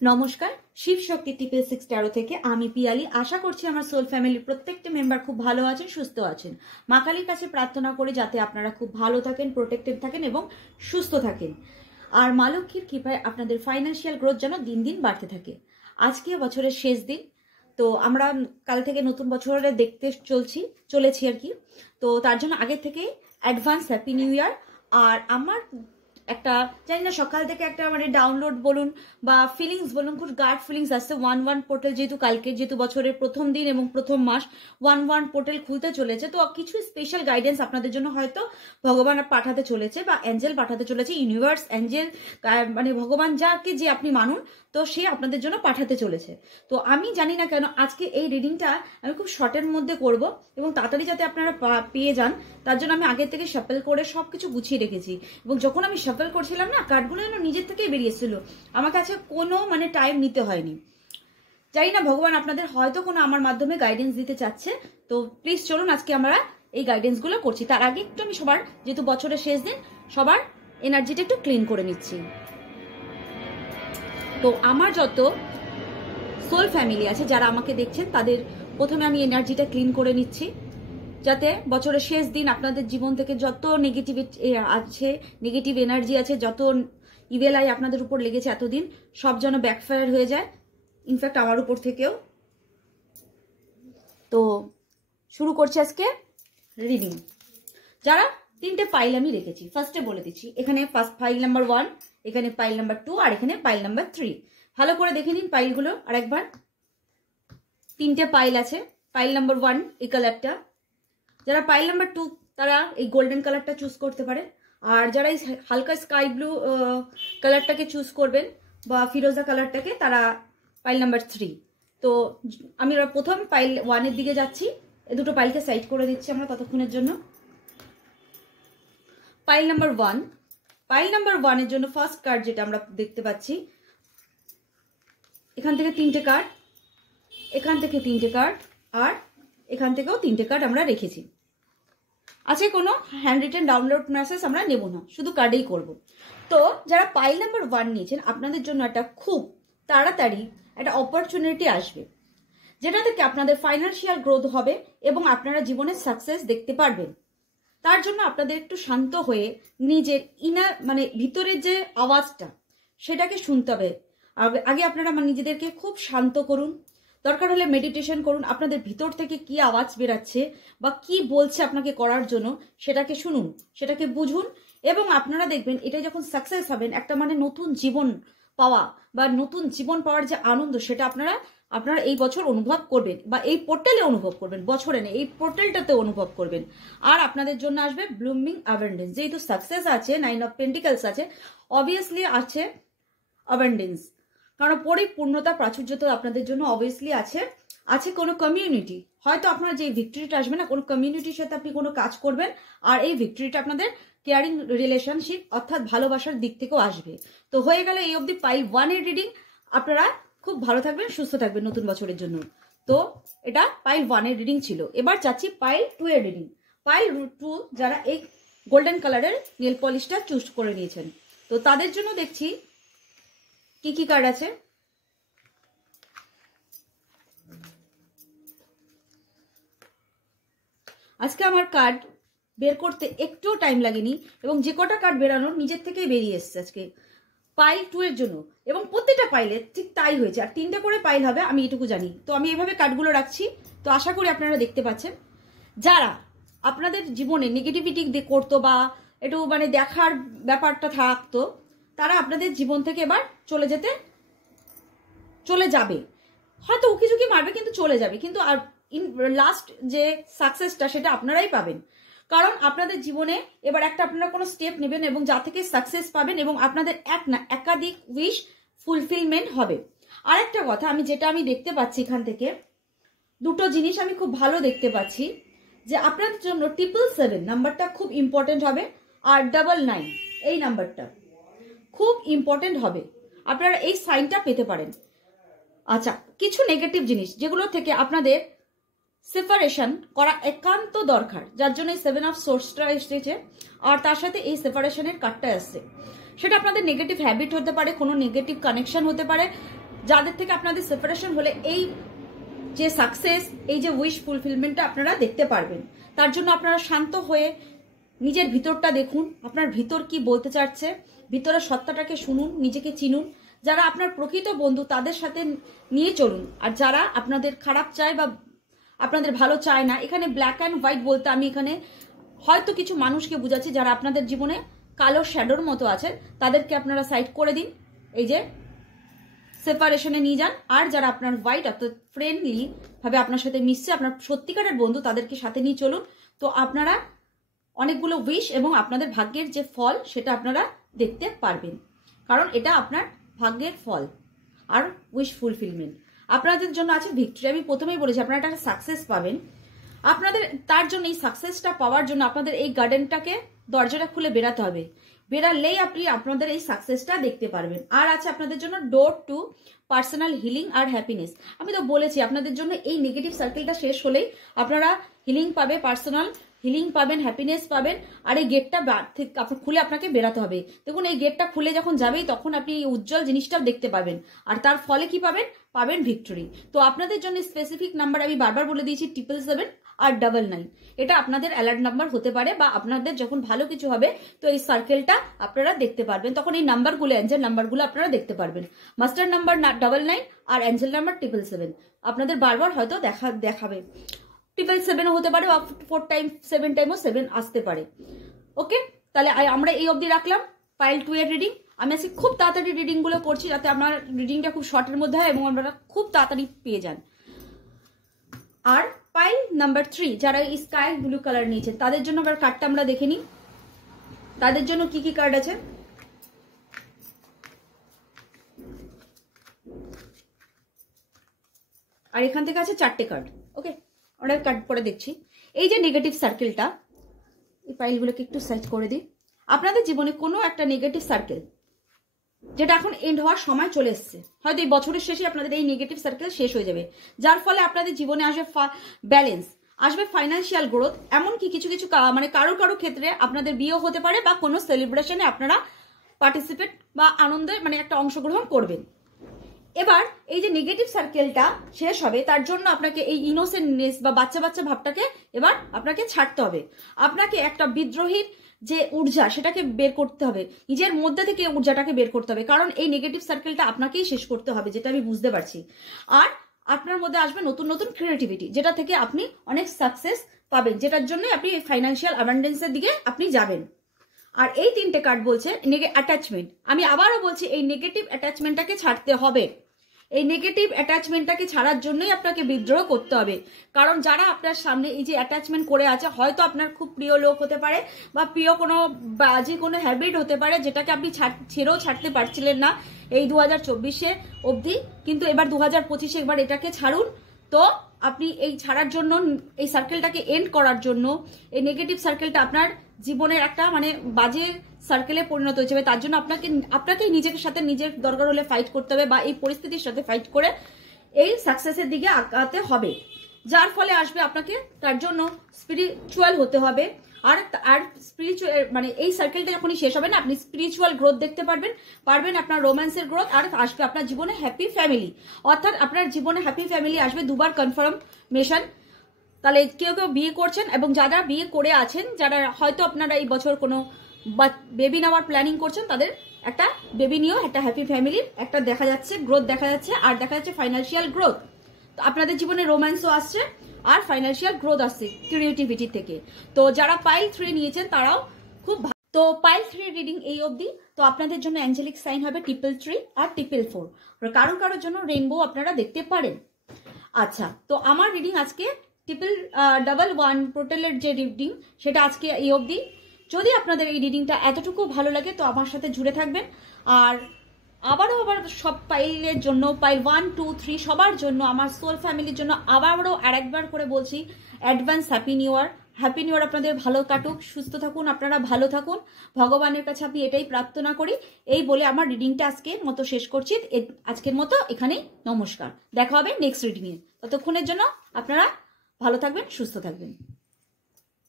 নমস্কার, শিব শক্তি টিপেল 6 ট্যারো থেকে আমি পিয়ালি। আশা করছি আমার সোল ফ্যামিলির প্রত্যেকটা মেম্বার খুব ভালো আছেন, সুস্থ আছেন। মা কালীর কাছে প্রার্থনা করি যাতে আপনারা খুব ভালো থাকেন, প্রোটেক্টেড থাকেন এবং সুস্থ থাকেন। আর মা লক্ষ্মীর কৃপায় আপনাদের ফাইন্যান্সিয়াল গ্রোথ যেন দিন দিন বাড়তে থাকে। আজকে বছরের শেষ দিন, তো আমরা কাল থেকে নতুন বছরে দেখতে চলেছি আর কি। তো তার জন্য আগে থেকে অ্যাডভান্স হ্যাপি নিউ ইয়ার। আর আমার একটা জানি না সকাল থেকে একটা মানে ডাউনলোড বলুন বা ফিলিংস বলুন, খুব গার্ড ফিলিংস আসছে। 1-1 পোর্টাল যেহেতু বছরের প্রথম দিন এবং প্রথম মাস 1-1 পোর্টাল খুলতে চলেছে, তো কিছু স্পেশাল গাইডেন্স আপনাদের জন্য হয়তো ভগবান পাঠাতে চলেছে বা অ্যাঞ্জেল পাঠাতে চলেছে। ইউনিভার্স, অ্যাঞ্জেল, মানে ভগবান যাকে যে আপনি মানুন, তো সে আপনাদের জন্য পাঠাতে চলেছে। তো আমি জানি না কেন আজকে এই রিডিংটা আমি খুব শর্টের মধ্যে করব এবং তাড়াতাড়ি যাতে আপনারা পেয়ে যান, তার জন্য আমি আগে থেকে শাফল করে সবকিছু গুছিয়ে রেখেছি। এবং যখন আমি শাফল করছিলাম না, কার্ডগুলো যেন নিজের থেকেই বেরিয়েছিল, আমার কাছে কোনো মানে টাইম নিতে হয়নি। জানি না ভগবান আপনাদের হয়তো কোনো আমার মাধ্যমে গাইডেন্স দিতে চাচ্ছে। তো প্লিজ চলুন আজকে আমরা এই গাইডেন্সগুলো করছি। তার আগে একটু আমি সবার, যেহেতু বছরের শেষ দিন, সবার এনার্জিটা একটু ক্লিন করে নিচ্ছি। তো আমার যত সোল ফ্যামিলি আছে যারা আমাকে দেখছেন, তাদের প্রথমে আমি এনার্জিটা ক্লিন করে নিচ্ছি, যাতে বছরের শেষ দিন আপনাদের জীবন থেকে যত নেগেটিভিটি আছে, নেগেটিভ এনার্জি আছে, যত ইভেল আই আপনাদের উপর লেগেছে এতদিন, সব যেন ব্যাকফায়ার হয়ে যায়, ইনফ্যাক্ট আমার উপর থেকেও। তো শুরু করছি আজকে রিডিং। যারা তিনটে পাইল আমি রেখেছি, ফার্স্টে বলে দিচ্ছি, এখানে ফার্স্ট পাইল নাম্বার 1, এখানে পাইল নাম্বার 2 আর এখানে পাইল নাম্বার 3। ভালো করে দেখে নিন পাইলগুলো আরেকবার। তিনটে পাইল আছে। পাইল নাম্বার 1 এই কালারটা, যারা পাইল নাম্বার 2 তারা এই গোল্ডেন কালারটা চুজ করতে পারেন। আর যারা এই হালকা স্কাই ব্লু কালারটাকে চুজ করবেন বা ফিরোজা কালারটাকে, তারা পাইল নাম্বার 3। তো আমি প্রথম পাইল 1 এর দিকে যাচ্ছি। এই দুটো পাইলকে সাইড করে দিচ্ছি আমরা ততক্ষণের জন্য। পাইল নাম্বার 1, পাইল নাম্বার 1 এর জন্য ফার্স্ট কার্ড যেটা আমরা দেখতে পাচ্ছি, এখান থেকে 3টে কার্ড, এখান থেকে 3টে কার্ড, আর এখান থেকেও 3টে কার্ড আমরা রেখেছি। আছে কোনো হ্যান্ড রিটেন ডাউনলোড মেসেজ আমরা নেব না, শুধু কার্ডেই করব। তো যারা পাইল নাম্বার 1 নিয়েছেন, আপনাদের জন্য একটা খুব তাড়াতাড়ি একটা অপরচুনিটি আসবে, যেটা থেকে আপনাদের ফাইন্যান্সিয়াল গ্রোথ হবে এবং আপনারা জীবনে সাকসেস দেখতে পারবেন। তার জন্য আপনাদের একটু শান্ত হয়ে নিজের ইনার মানে ভিতরের যে আওয়াজটা, সেটাকে শুনতে হবে। আগে আপনারা নিজেদেরকে খুব শান্ত করুন, দরকার হলে মেডিটেশন করুন। আপনাদের ভিতর থেকে কি আওয়াজ বেরাচ্ছে বা কি বলছে আপনাকে করার জন্য, সেটাকে শুনুন, সেটাকে বুঝুন। এবং আপনারা দেখবেন এটা যখন সাকসেস হবেন, একটা মানে নতুন জীবন পাওয়া বা নতুন জীবন পাওয়ার যে আনন্দ, সেটা আপনারা এই বছর অনুভব করবেন বা এই পোর্টালে অনুভব করবেন। বছরে নেই, এই পোর্টালটাতে অনুভব করবেন। আর আপনাদের জন্য আসবে ব্লুমিং অ্যাবান্ডেন্স। যেহেতু সাকসেস আছে, 9 অফ পেন্টিকলস আছে, অবভিয়াসলি আছে অ্যাবান্ডেন্স, কারণ পরিপূর্ণতা, প্রাচুর্য তো আপনাদের জন্য অবভিয়াসলি আছে। আছে কোনো কমিউনিটি, হয়তো আপনার যে ভিক্টরিটা আসবে না, কোনো কমিউনিটির সাথে আপনি কোনো কাজ করবেন, আর এই ভিক্টরিটা আপনাদের কেয়ারিং রিলেশনশিপ অর্থাৎ ভালোবাসার দিক থেকেও আসবে। তো হয়ে গেল এই অবধি পাইল 1 এর রিডিং। আপনারা খুব ভালো থাকবেন, সুস্থ থাকবেন নতুন বছরের জন্য। তো এটা পাইল 1 এর রিডিং ছিল। এবার যাচ্ছি পাইল 2 এর রিডিং। পাইল 2 যারা এই গোল্ডেন কালারের নেল পলিশটা চুজ করে নিয়েছেন, তো তাদের জন্য দেখছি কি কি কার্ড আছে। আজকে আমার কার্ড বের করতে একটুও টাইম লাগেনি এবং যে কটা কার্ড বেরানোর নিজের থেকেই বেরিয়ে এসছে আজকে পাইল 2 এর জন্য। এবং প্রত্যেকটা পাইলে ঠিক তাই হয়েছে। আর 3টে করে পাইল হবে, আমি এটুকু জানি। তো আমি এইভাবে কার্ডগুলো রাখছি। তো আশা করি আপনারা দেখতে পাচ্ছেন। যারা আপনাদের জীবনে নেগেটিভিটি করতো বা একটু মানে দেখার ব্যাপারটা থাকতো, তারা আপনাদের জীবন থেকে এবার চলে যাবে। হয়তো উকিঝুঁকি মারবে, কিন্তু চলে যাবে। কিন্তু আর লাস্ট যে সাকসেসটা, সেটা আপনারাই পাবেন। কারণ আপনাদের জীবনে এবার একটা আপনারা কোনো স্টেপ নেবেন এবং যা থেকে সাকসেস পাবেন এবং আপনাদের এক না একাধিক উইশ ফুলফিলমেন্ট হবে। আরেকটা কথা, যেটা আমি দেখতে পাচ্ছি এখান থেকে, দুটো জিনিস আমি খুব ভালো দেখতে পাচ্ছি, যে আপনাদের জন্য 777 নাম্বারটা খুব ইম্পর্টেন্ট হবে, আর 99 এই নাম্বারটা খুব ইম্পর্টেন্ট হবে। আপনারা এই সাইনটা পেতে পারেন। আচ্ছা, কিছু নেগেটিভ জিনিস যেগুলো থেকে আপনাদের সেপারেশন করা একান্ত দরকার, যার জন্য এই 7 অফ সোর্সটা এসেছে আর তার সাথে এই সেপারেশনের কার্ডটা আসছে। সেটা আপনাদের নেগেটিভ হ্যাবিট হতে পারে, কোনো নেগেটিভ কানেকশন হতে পারে, যাদের থেকে আপনাদের সেপারেশন হলে এই যে সাকসেস, এই যে উইশ ফুলফিলমেন্টটা আপনারা দেখতে পারবেন। তার জন্য আপনারা শান্ত হয়ে নিজের ভিতরটা দেখুন, আপনার ভিতর কি বলতে চাচ্ছে, ভিতরের সত্তাটাকে শুনুন, নিজেকে চিনুন। যারা আপনার প্রকৃত বন্ধু তাদের সাথে নিয়ে চলুন, আর যারা আপনাদের খারাপ চায় বা আপনাদের ভালো চায় না, এখানে ব্ল্যাক অ্যান্ড হোয়াইট বলতে আমি এখানে হয়তো কিছু মানুষকে বুঝাচ্ছি যারা আপনাদের জীবনে কালো শ্যাডোর মতো আছে, তাদেরকে আপনারা সাইড করে দিন, এই যে সেপারেশনে নিয়ে যান। আর যারা আপনার হোয়াইট অর্থাৎ ফ্রেন্ডলি ভাবে আপনার সাথে মিশছে, আপনার সত্যিকারের বন্ধু, তাদেরকে সাথে নিয়ে চলুন। তো আপনারা অনেকগুলো উইশ এবং আপনাদের ভাগ্যের যে ফল সেটা আপনারা দেখতে পারবেন, কারণ এটা আপনার ভাগ্যের ফল আর উইশ ফুলফিলমেন্ট। আপনাদের জন্য আছে ভিক্টরি। আমি প্রথমেই বলেছি আপনারা একটা সাকসেস পাবেন। আপনাদের তার জন্য এই সাকসেসটা পাওয়ার জন্য আপনাদের এই গার্ডেনটাকে দরজাটা খুলে বেরাতে হবে। বেরালেই আপনি আপনাদের এই সাকসেসটা দেখতে পারবেন। আর আছে আপনাদের জন্য ডোর টু পার্সোনাল হিলিং আর হ্যাপিনেস। আমি তো বলেছি আপনাদের জন্য এই নেগেটিভ সার্কেলটা শেষ হলেই আপনারা হিলিং পাবে, পার্সোনাল হিলিং পাবেন, হ্যাপিনেস পাবেন। আর এই গেটটা খুলে আপনাকে বেরাতে হবে। দেখুন এই গেটটা খুলে যখন যাবেই তখন আপনি এই উজ্জ্বল জিনিসটাও দেখতে পাবেন, আর তার ফলে কি পাবেন? পাবেন ভিক্টরি। তো আপনাদের জন্য স্পেসিফিক নাম্বার আমি বারবার বলে দিয়েছি 777 আর 99। এটা আপনাদের অ্যালার্ট নাম্বার হতে পারে, বা আপনাদের যখন ভালো কিছু হবে তো এই সার্কেলটা আপনারা দেখতে পারবেন, তখন এই নাম্বারগুলো, অ্যাঞ্জেল নাম্বারগুলো আপনারা দেখতে পারবেন। মাস্টার নাম্বার 99 আর অ্যাঞ্জেল নাম্বার 777 আপনাদের বারবার হয়তো দেখাবে। 777ও হতে পারে, বা 4 টাইম 7 টাইমও 7 আসতে পারে। ওকে, তাহলে আমরা এই অবধি রাখলাম পাইল 2 এর রিডিং। আমি আজকে খুব তাড়াতাড়ি রিডিংগুলো করছি যাতে আমার রিডিংটা খুব শর্টের মধ্যে হয় এবং আপনারা খুব তাড়াতাড়ি পেয়ে যান। আর পাইল নাম্বার 3 যারা স্কাই ব্লু কালার নিয়েছে তাদের জন্য আবার কার্ডটা আমরা দেখে নিই, তাদের জন্য কি কি কার্ড আছে। আর এখান থেকে আছে 4টে কার্ড। ওকে, আমরা কার্ড পরে দেখছি। এই যে নেগেটিভ সার্কেলটা, এই পাইলগুলোকে একটু সাইজ করে দিই। আপনাদের জীবনে কোনো একটা নেগেটিভ সার্কেল যেটা এখন এন্ড হওয়ার সময় চলে এসছে, হয়তো এই বছরের শেষে আপনাদের এই নেগেটিভ সার্কেল শেষ হয়ে যাবে, যার ফলে আপনাদের জীবনে আসবে ব্যালেন্স, আসবে ফাইন্যান্সিয়াল গ্রোথ। এমনকি কিছু কিছু মানে কারো কারো ক্ষেত্রে আপনাদের বিয়েও হতে পারে, বা কোনো সেলিব্রেশনে আপনারা পার্টিসিপেট বা আনন্দে মানে একটা অংশগ্রহণ করবেন। এবার এই যে নেগেটিভ সার্কেলটা শেষ হবে তার জন্য আপনাকে এই ইনোসেন্টনেস বা বাচ্চা বাচ্চা ভাবটাকে এবার আপনাকে ছাড়তে হবে। আপনাকে একটা বিদ্রোহীর যে ঊর্জা সেটাকে বের করতে হবে, নিজের মধ্যে থেকে ঊর্জাটাকে বের করতে হবে, কারণ এই নেগেটিভ সার্কেলটা আপনাকেই শেষ করতে হবে, যেটা আমি বুঝতে পারছি। আর আপনার মধ্যে আসবে নতুন নতুন ক্রিয়েটিভিটি, যেটা থেকে আপনি অনেক সাকসেস পাবেন, যেটার জন্য আপনি ফাইন্যান্সিয়াল অ্যাবান্ডেন্সের দিকে আপনি যাবেন। আর এই 3টে কার্ড বলছে অ্যাটাচমেন্ট। আমি আবারও বলছি এই নেগেটিভ অ্যাটাচমেন্টটাকে ছাড়তে হবে। এই নেগেটিভ অ্যাটাচমেন্টটাকে ছাড়ার জন্যই আপনাকে বিদ্রোহ করতে হবে, কারণ যারা আপনার সামনে এই যে অ্যাটাচমেন্ট করে আছে, হয়তো আপনার খুব প্রিয় লোক হতে পারে, বা প্রিয় কোনো বাজে কোনো হ্যাবিট হতে পারে, যেটাকে আপনি ছেড়েও ছাড়তে পারছিলেন না এই 2024 অবধি, কিন্তু এবার 2025 একবার এটাকে ছাড়ুন। তো আপনি এই ছাড়ার জন্য, এই সার্কেলটাকে এন্ড করার জন্য, এই নেগেটিভ সার্কেলটা আপনার জীবনের একটা মানে বাজে সার্কেলে পরিণত হয়ে যাবে, তার জন্য আপনাকেই নিজের সাথে নিজের দরকার হলে ফাইট করতে হবে, বা এই পরিস্থিতির সাথে ফাইট করে এই সাকসেসের দিকে আগাতে হবে, যার ফলে আসবে আপনাকে তার জন্য স্পিরিচুয়াল হতে হবে। আর স্পিরিচুয়াল মানে এই সার্কেলটা যখনই শেষ হবে না, আপনি স্পিরিচুয়াল গ্রোথ দেখতে পারবেন আপনার রোম্যান্সের গ্রোথ, আর আসবে আপনার জীবনে হ্যাপি ফ্যামিলি, অর্থাৎ আপনার জীবনে হ্যাপি ফ্যামিলি আসবে 2বার কনফার্মেশন। তাহলে কেউ কেউ বিয়ে করছেন, এবং যারা বিয়ে করে আছেন, যারা হয়তো আপনারা এই বছর কোনো বেবি নেওয়ার প্ল্যানিং করছেন, তাদের একটা বেবি নিয়েও একটা হ্যাপি ফ্যামিলির একটা দেখা যাচ্ছে গ্রোথ দেখা যাচ্ছে, আর দেখা যাচ্ছে ফাইন্যান্সিয়াল গ্রোথ। তো আপনাদের জীবনে রোম্যান্সও আসছে আর ফাইন্যান্সিয়াল গ্রোথ আসছে ক্রিয়েটিভিটি থেকে। তো যারা পাইল 3 নিয়েছেন তারাও খুব ভালো। তো পাইল 3 রিডিং এই অবধি। তো আপনাদের জন্য অ্যাঞ্জেলিক সাইন হবে 333 আর 444। কারোর জন্য রেইনবো আপনারা দেখতে পারেন। আচ্ছা, তো আমার রিডিং আজকে 1111 পোর্টালের যে রিডিং সেটা আজকে এই অবধি। যদি আপনাদের এই রিডিংটা এতটুকু ভালো লাগে তো আমার সাথে জুড়ে থাকবেন। আর আবার সব পাইলের জন্য, পাইল 1, 2, 3 সবার জন্য, আমার সোল ফ্যামিলির জন্য আবারও আরেকবার করে বলছি advance happy new year. Happy new year আপনাদের ভালো কাটুক, সুস্থ থাকুন, আপনারা ভালো থাকুন, ভগবানের কাছে আমি এটাই প্রার্থনা করি। এই বলে আমার রিডিংটা আজকের মতো শেষ করছি। আজকের মতো এখানেই নমস্কার, দেখা হবে নেক্সট রিডিংয়ে। ততক্ষণের জন্য আপনারা ভালো থাকবেন, সুস্থ থাকবেন।